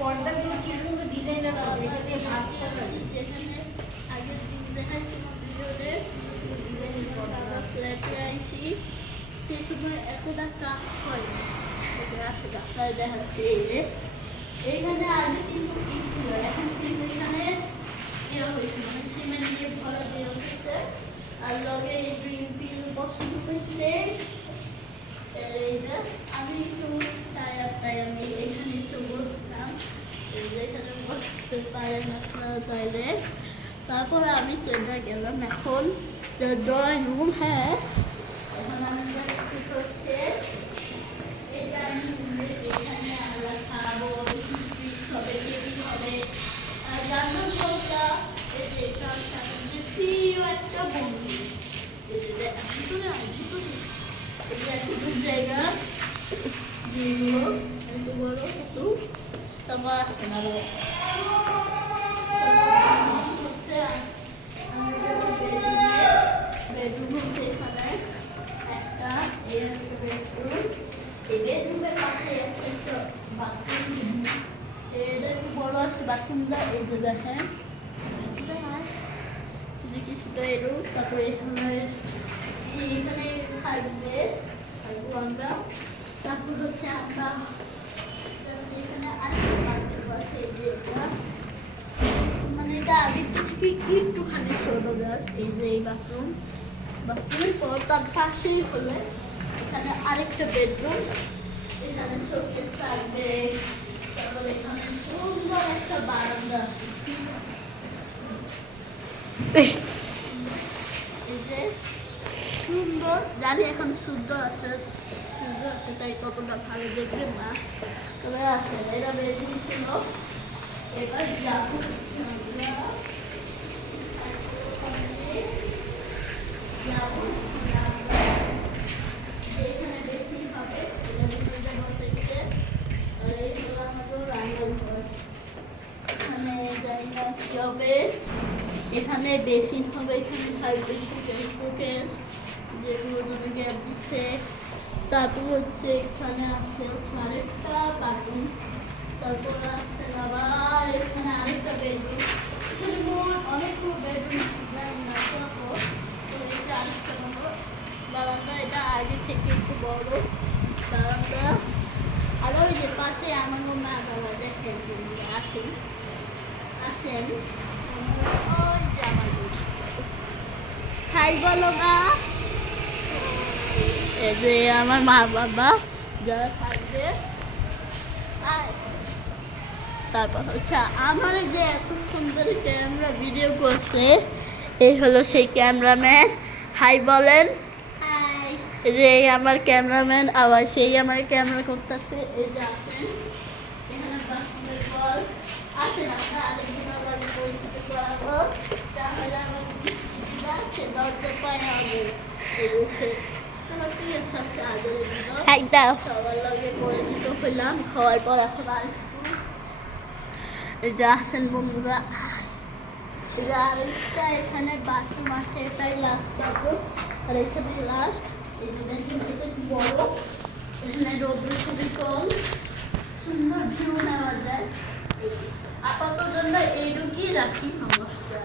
পর্দাগুলো কি সুন্দর ডিজাইনার হবে, এটা দিয়ে ভাঁজ করা যায়। যেখানে আগে দেখাইছিলাম ভিডিওতে ফ্ল্যাটে আইসি, সেই সময় এতটা কাজ হয়নি। আসলে আপনারা দেখাচ্ছি এইখানে আগে কিন্তু কি ছিল, এখন কিন্তু এখানে দেওয়া হয়েছে, মানে সিমেন্ট দিয়ে ভরা দেওয়া হয়েছে। আর লগে এই ড্রিম পিল বসানো হয়েছে। এই যে আমি একটু টায়ার তাই আমি এখানে একটু বসলাম, এখানে বসতে পারেন আপনারা চাইলে। তারপরে আমি চলে গেলাম এখন ড্রয়িং রুম। হ্যাঁ, এখন আমি যাচ্ছি হচ্ছে এই ডাইনিং রুমে, এখানে আমরা খাবো, হবে টেবিল হবে, আর রান্নার ঘরটা এই যে তার সামনে প্রিয় একটা বন্ধু, এই যে ভিতরে এই যে একটা জায়গা যেগুলো একটু বড় একটু তারপর আসে না হচ্ছে বেডরুম হচ্ছে এখানে একটা, এই একটা বেডরুম। এই বেডরুমের পাশে একটা বাথরুম, এটা একটু বড় আছে বাথরুমটা। এই যে দেখেন যে কিছুটা এরকম। তারপর এখানে থাকবো আমরা। তারপর হচ্ছে আমরা এখানে আরেকটা বাথরুম আছে, এই যে এটা মানে এটা আগের থেকে একটুখানি ছোট জাস্ট। এই যে এই বাথরুমের পর তার পাশেই হলে এখানে আরেকটা বেডরুম, এখানে শোকেস থাকবে। তারপর এখানে সুন্দর একটা বারান্দা আছে, এই যে সুন্দর। জানি এখন সূর্য আছে তাই কতটা ভালো দেখবেন না, তবে আছে। এরা বেরিয়ে ছিল, এবার যাবো এখানে বেশি হবে, বসেছে। আর এই হলো আমাদের রান্নাঘর। এখানে জানি না কি হবে, এখানে বেসিন হবে, এখানে থাকবে শোকেস যেগুলো যদি গ্যাপ দিচ্ছে। তারপর হচ্ছে এখানে আছে আরেকটা বাথরুম, তারপর আছে আবার এখানে আরেকটা বেডরুম। এখানে মোট অনেকগুলো বেডরুম জানি না কত। তো এটা আরেকটা মতো বারান্দা, এটা আগে থেকে একটু বড় বারান্দা। আর ওই যে পাশে আমাকে মা বাবা দেখেন আসেন ওই যে আমার খাই বলো না, এই যে আমার মা বাবা যারা থাকবে। তারপর হচ্ছে আমার যে এতক্ষণ ধরে ক্যামেরা ভিডিও করছে, এই হলো সেই ক্যামেরাম্যান। হাই বলেন। এই যে আমার ক্যামেরাম্যান, আবার সেই আমার ক্যামেরা করতেছে। এই যে আছেন এখানে বাথরুমের কল আসেন, আপনার আরেকদিন আবার পরিচিত করাবো। তাহলে আমার আছে দরজা পায় আগে সবার লগে পরিচিত হইলাম, হওয়ার পর এখন আর যা আছেন বন্ধুরা। আরেকটা এখানে বাথরুম আছে, এটাই লাস্ট বাথরুম। আর এখানে লাস্ট এই যে দেখুন এটা বড়, এখানে রোদ্র খুবই কম, সুন্দর ভিউ নেওয়া যায়। আপাতত জন্য এইটুকুই রাখি। নমস্কার।